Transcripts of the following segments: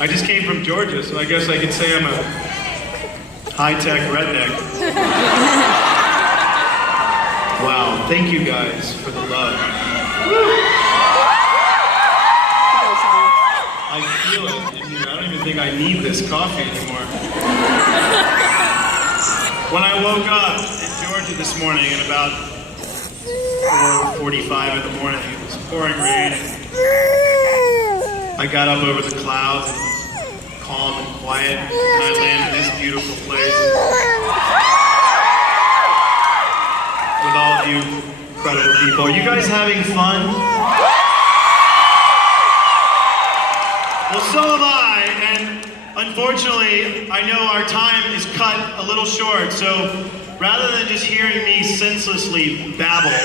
I just came from Georgia, so I guess I could say I'm a high-tech redneck. Wow, thank you guys for the love. I feel it in here. I don't even think I need this coffee anymore. When I woke up in Georgia this morning at about 4:45 in the morning, it was pouring rain. I got up over the clouds, and it was calm and quiet, and I landed in this beautiful place with all of you incredible people. Are you guys having fun? Well, so am I, and unfortunately, I know our time is cut a little short, so rather than just hearing me senselessly babble,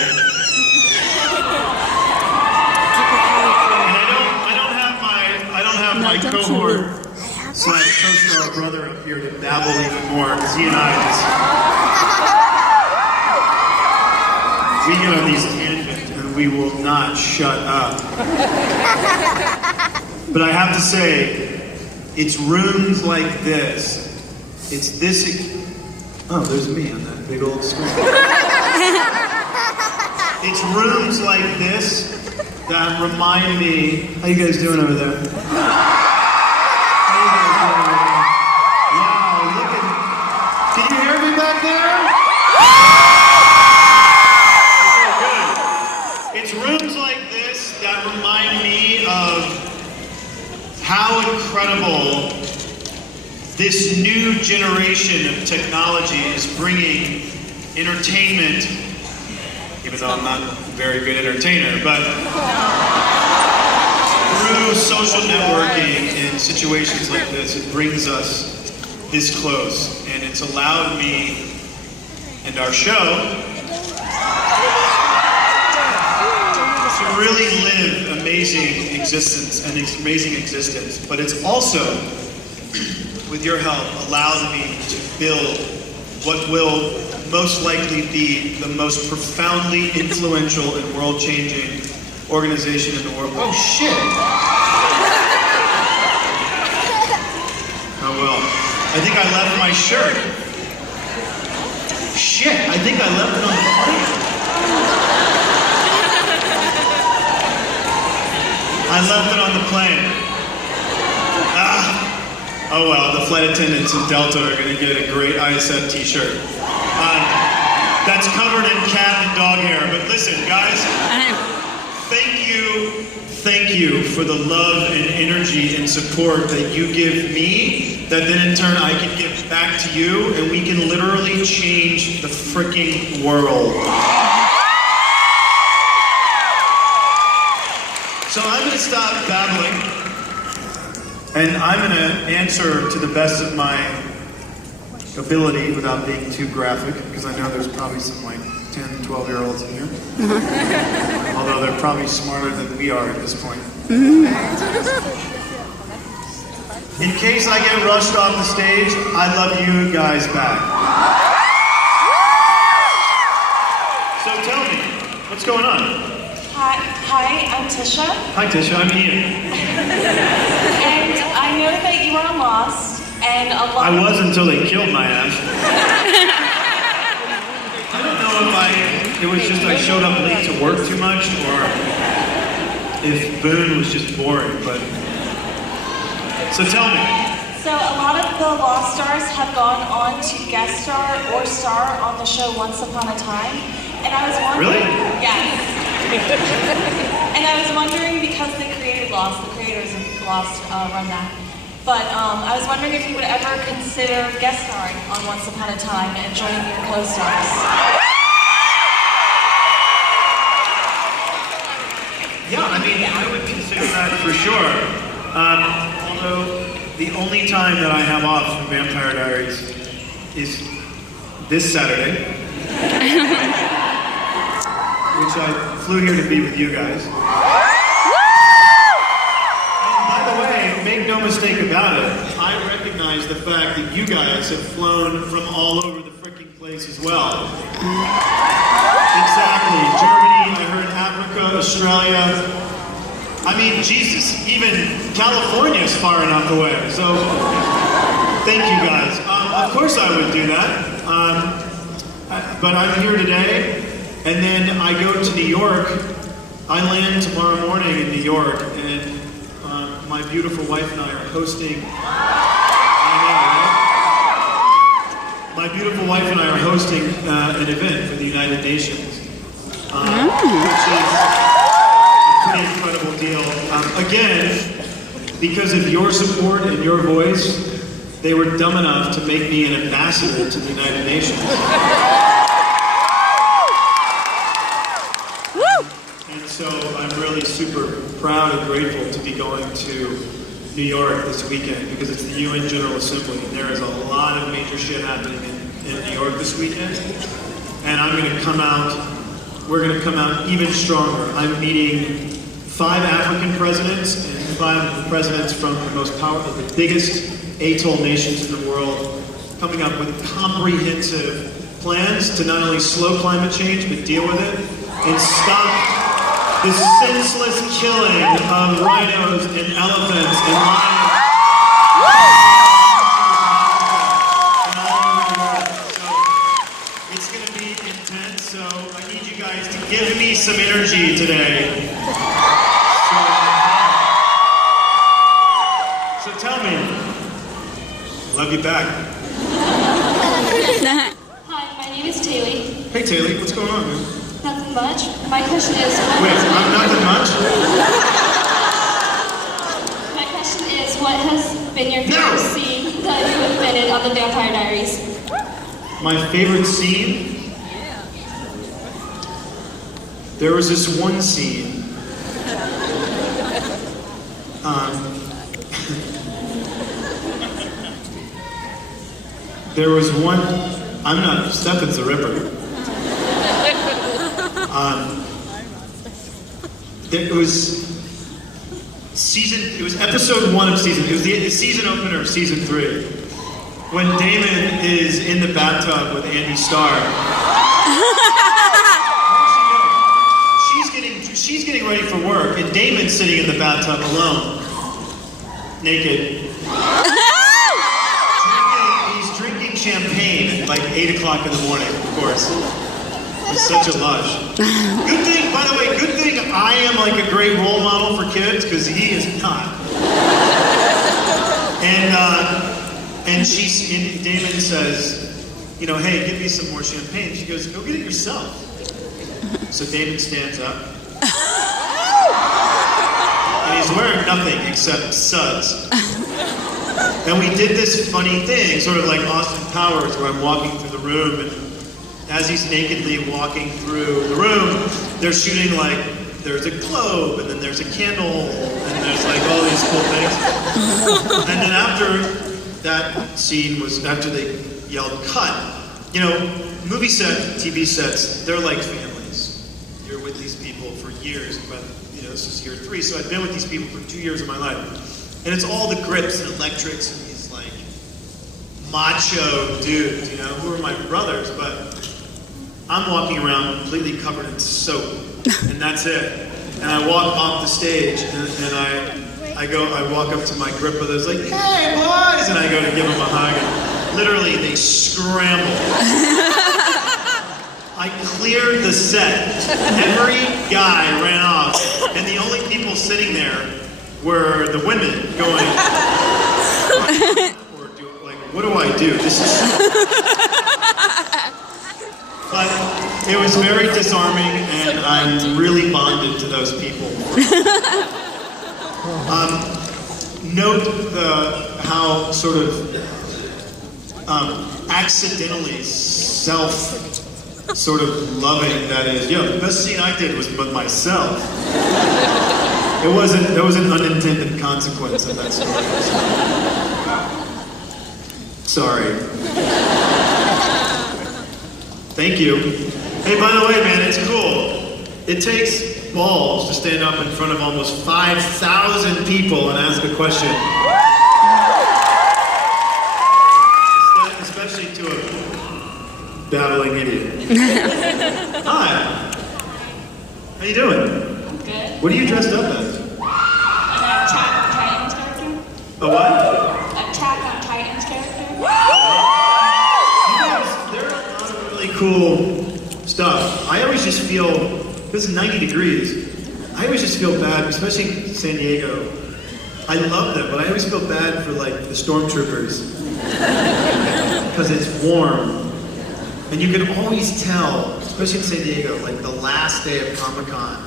my cohort / co-star brother up here to babble even more, because he and I we get on these tangents and we will not shut up. But I have to say, it's rooms like this, it's this, oh, there's me on that big old screen. It's rooms like this that remind me, how you guys doing over there? How incredible this new generation of technology is bringing entertainment, even though I'm not a very good entertainer, but through social networking and situations like this, it brings us this close, and it's allowed me and our show to really live amazing existence, but it's also, with your help, allowed me to build what will most likely be the most profoundly influential and world-changing organization in the world. Oh shit! Oh well, I think I left my shirt. Shit, I think I left it on the plane. I left it on the plane. Oh well, the flight attendants in Delta are going to get a great ISF t-shirt. That's covered in cat and dog hair. But listen, guys, thank you for the love and energy and support that you give me, that then in turn I can give back to you, and we can literally change the freaking world. So I'm going to stop babbling, and I'm going to answer to the best of my ability without being too graphic, because I know there's probably some like 10, 12-year-olds in here. Although they're probably smarter than we are at this point. In case I get rushed off the stage, I love you guys back. So tell me, what's going on? Hi, I'm Tisha. Hi Tisha, I'm Ian. And I know that you are lost, and a lot I was until they killed my ass. I don't know if it was just I showed up late to work too much, or if Boone was just boring, but... So tell me. So a lot of the Lost Stars have gone on to guest star or star on the show Once Upon a Time, and I was wondering... Really? Yes. And I was wondering, because they created Lost, the creators of Lost run that, but I was wondering if you would ever consider guest starring on Once Upon a Time and joining your co-stars. Yeah, I mean, I would consider that for sure. Although, the only time that I have off from Vampire Diaries is this Saturday, which I flew here to be with you guys. And by the way, make no mistake about it, I recognize the fact that you guys have flown from all over the freaking place as well. Exactly. Germany, I heard Africa, Australia. I mean, Jesus, even California is far enough away. So, thank you guys. Of course I would do that. But I'm here today, and then I go to New York. I land tomorrow morning in New York, and my beautiful wife and I are hosting... My beautiful wife and I are hosting an event for the United Nations, which is a pretty incredible deal. Again, because of your support and your voice, they were dumb enough to make me an ambassador to the United Nations. And so I'm really super proud and grateful to be going to New York this weekend, because it's the UN General Assembly, and there is a lot of major shit happening in New York this weekend. And I'm going to come out, we're going to come out even stronger. I'm meeting 5 African presidents and 5 presidents from the most powerful, the biggest atoll nations in the world, coming up with comprehensive plans to not only slow climate change, but deal with it and stop the senseless killing of rhinos and elephants and lions and all over the world. So it's going to be intense. So I need you guys to give me some energy today. So tell me, love you back. Hi, my name is Taylor. Hey Taylor, what's going on, man? Nothing much. My question is... Wait, I'm nothing much? My question is, what has been your favorite scene that you have been in on the Vampire Diaries? My favorite scene? There was this one scene. There was one... I'm not... Stefan's the Ripper. It was episode 1 of season, it was the season opener of season 3, when Damon is in the bathtub with Andy Starr. She's getting ready for work, and Damon's sitting in the bathtub alone, naked. He's drinking champagne at like 8 o'clock in the morning, of course. He's such a lush. Good thing, by the way, good thing I am like a great role model for kids, because he is not. And Damon says, you know, hey, give me some more champagne. She goes, go get it yourself. So Damon stands up. And he's wearing nothing except suds. And we did this funny thing, sort of like Austin Powers, where I'm walking through the room, and as he's nakedly walking through the room, they're shooting like, there's a globe, and then there's a candle, and there's like all these cool things. And then after that scene was, after they yelled cut, you know, movie sets, TV sets, they're like families. with these people for years, but you know, this is year 3, so I've been with these people for 2 years of my life. And it's all the grips and electrics and these like macho dudes, you know, who are my brothers, but I'm walking around completely covered in soap, and that's it. And I walk off the stage, and I walk up to my grip brothers like, hey boys, and I go to give them a hug, and literally they scramble. I cleared the set. Every guy ran off, and the only people sitting there were the women going, what do I do? This is but it was very disarming, and I'm really bonded to those people. Note how sort of accidentally sort of loving that is. Yeah, the best scene I did was with myself. There was an unintended consequence of that story. Sorry. Thank you. Hey, by the way, man, it's cool. It takes balls to stand up in front of almost 5,000 people and ask a question. Especially to a babbling idiot. Hi. How you doing? I'm good. What are you dressed up as? An Attack on Titan's character. A what? Attack on Titan's character. There are a lot of really cool stuff. I always just feel, this is 90 degrees, I always just feel bad, especially in San Diego. I love them, but I always feel bad for like the stormtroopers. Because it's warm. And you can always tell, especially in San Diego, like the last day of Comic Con,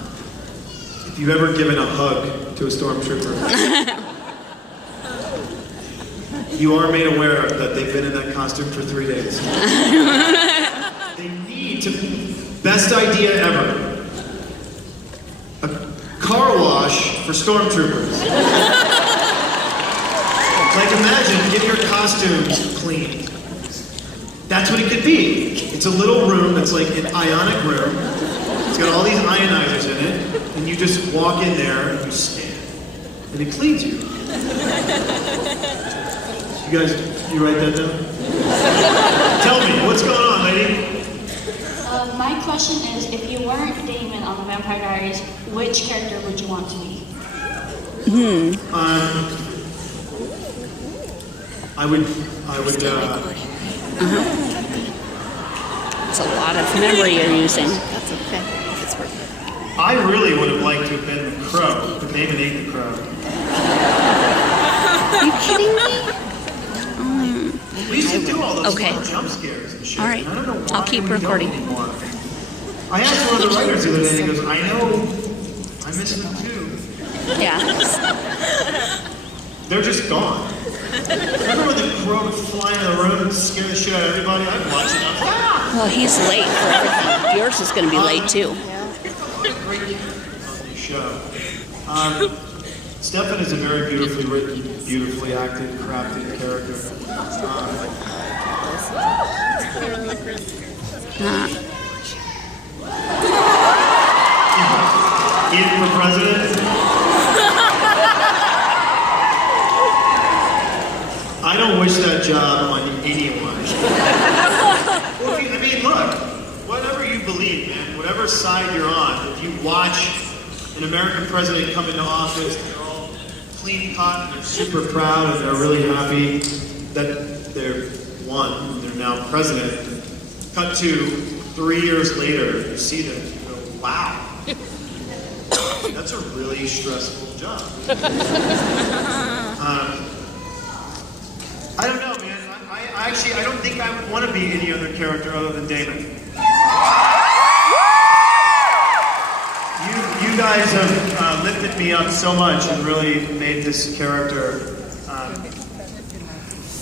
if you've ever given a hug to a stormtrooper, you are made aware that they've been in that costume for 3 days. They need to, best idea ever, a car wash for stormtroopers. Like imagine, get your costumes cleaned. That's what it could be. It's a little room that's like an ionic room. It's got all these ionizers in it, and you just walk in there and you stand, and it cleans you. You guys, you write that down? Tell me, what's going on, lady? My question is, if you weren't Damon on the Vampire Diaries, which character would you want to be? I would, It's a lot of memory you're using. That's okay. It's worth it. I really would have liked to have been the Crow, but Damon ate the Crow. Are you kidding me? We used to do all those Okay. fun jump scares and shit. All right. I don't know why I'll keep we don't recording. anymore. I asked one of the writers the other day, and he goes, I know, I miss them too. Yeah. They're just gone. Remember when the Crow would fly in the room and scare the shit out of everybody? I'd watch it. I was like, Well, he's late for everything. Yours is going to be late too. show. Stefan is a very beautifully written, beautifully acted, crafted character. Ian for president? I don't wish that job on anyone. Well, I mean, look, whatever you believe, man, whatever side you're on, if you watch an American president come into office, they're all clean cut, and they're super proud, and they're really happy that they're won, they're now president. Cut to 3 years later, you see them, you go, wow. That's a really stressful job. I don't know, man. I don't think I would want to be any other character other than Damon. You guys have lifted me up so much and really made this character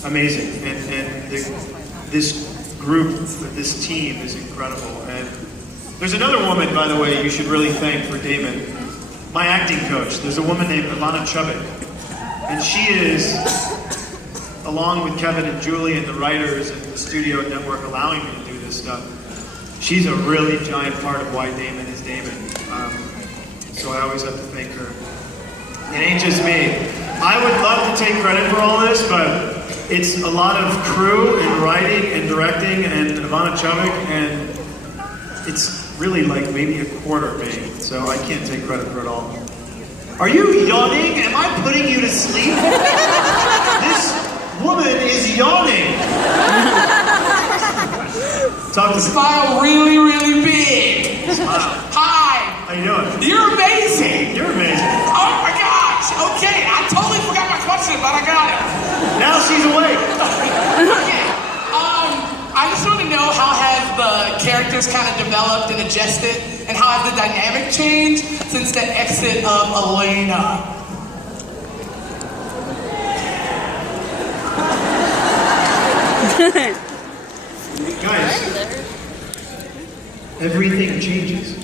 amazing. And this group, this team is incredible. And there's another woman, by the way, you should really thank for Damon. My acting coach. There's a woman named Ivana Chubbuck. And she is, along with Kevin and Julie and the writers and the studio network allowing me to do this stuff, she's a really giant part of why Damon is Damon. So I always have to thank her. It ain't just me. I would love to take credit for all this, but it's a lot of crew and writing and directing and Ivana Chubbuck, and it's really like maybe a quarter me, so I can't take credit for it all. Are you yawning? Am I putting you to sleep? This woman is yawning. Talk to me. Smile really, really big. Smile. Hi. How you doing? You're amazing. You're amazing. Oh my gosh. Okay, I totally forgot my question, but I got it. Now she's awake. Okay. I just want to know how have the characters kind of developed and adjusted, and how has the dynamic changed since the exit of Elena? Guys, everything changes.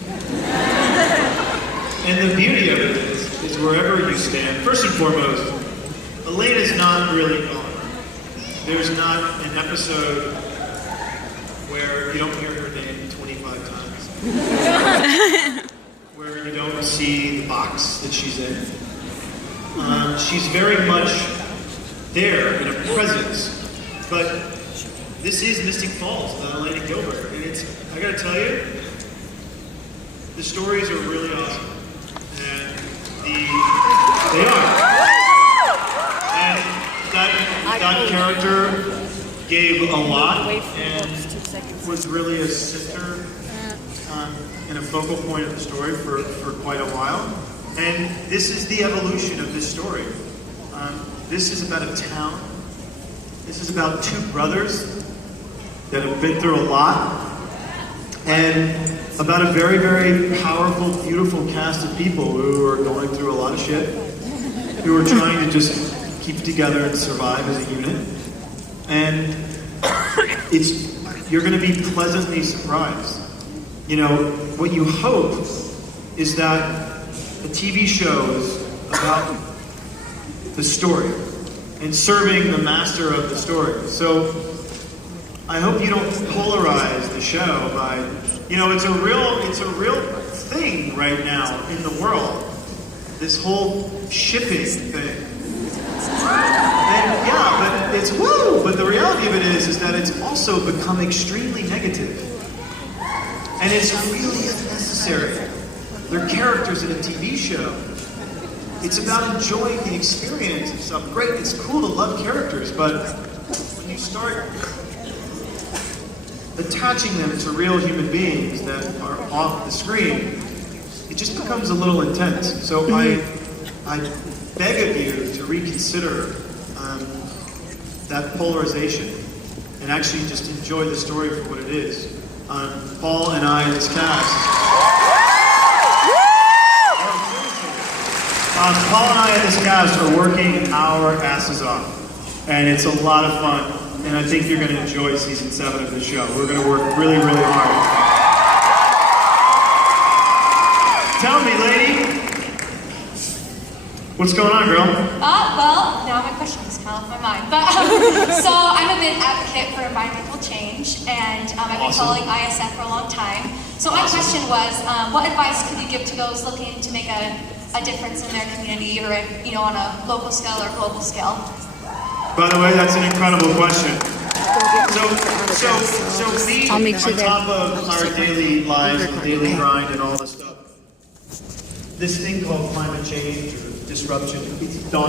And the beauty of it is wherever you stand, first and foremost, Elena's not really gone. There's not an episode where you don't hear her name 25 times. Where you don't see the box that she's in. She's very much there in a presence. But this is Mystic Falls, Elena Gilbert. And it's, I gotta tell you, the stories are really awesome. And they are. And that character gave a lot and was really a center and a focal point of the story for quite a while. And this is the evolution of this story. This is about a town. This is about two brothers that have been through a lot. And about a very, very powerful, beautiful cast of people who are going through a lot of shit. Who are trying to just keep together and survive as a unit. And you're going to be pleasantly surprised. You know, what you hope is that a TV show is about the story and serving the master of the story. So I hope you don't polarize the show by, you know, it's a real thing right now in the world. This whole shipping thing. And yeah, but it's woo! But the reality of it is that it's also become extremely negative. And it's really unnecessary. They're characters in a TV show. It's about enjoying the experience and stuff. Great, it's cool to love characters, but when you start attaching them to real human beings that are off the screen, it just becomes a little intense. So I beg of you to reconsider that polarization and actually just enjoy the story for what it is. Paul and I in this cast. Paul and I in this cast are working our asses off, and it's a lot of fun. And I think you're going to enjoy season 7 of the show. We're going to work really, really hard. Tell me, lady, what's going on, girl? Well, now my question just fell off my mind. But so I'm a big advocate for environmental change, and I've been following ISF for a long time. So my question was, what advice could you give to those looking to make a difference in their community, or on a local scale or global scale? By the way, that's an incredible question. So me, I'll meet you on there. top of our daily lives and daily grind and all this stuff, this thing called climate change or disruption, it's dawned